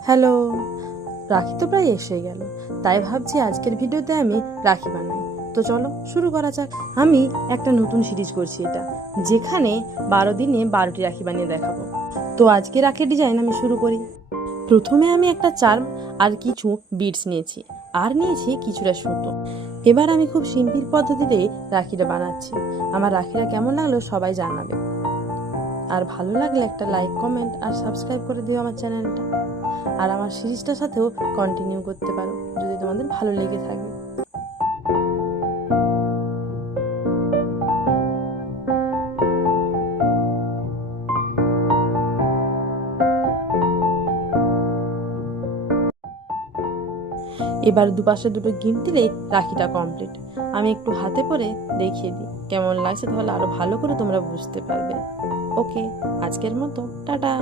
Hello, রাখি তো প্রায় এসে গেল, তাই ভাবছি আজকের ভিডিওতে আমি রাখি বানাই। তো চলো শুরু করা যাক। আমি একটা নতুন সিরিজ করছি এটা, যেখানে 12 দিনে 12টি রাখি বানিয়ে দেখাবো। তো আজকে রাখির ডিজাইন আমি শুরু করি। প্রথমে আমি একটা চার্ম আর কিছু বিডস নিয়েছি, আর নিয়েছি কিছুটা সুতো। এবার আমি খুব সিম্পল পদ্ধতিতে রাখিটা বানাচ্ছি। আমার রাখিটা কেমন লাগলো সবাই জানাবে, আর ভালো লাগলে একটা লাইক, কমেন্ট আর সাবস্ক্রাইব করে দিও আমার চ্যানেলটা। আর আমার সিরিজটার সাথেও কন্টিনিউ করতে পারো যদি তোমাদের ভালো লেগে থাকে। এবার দুপাশে দুটো গিঁট দিলে রাখিটা কমপ্লিট। আমি একটু হাতে পরে দেখিয়ে দিই কেমন লাগছে, তাহলে আরো ভালো করে তোমরা বুঝতে পারবে। ওকে, আজকের মতো টাটা।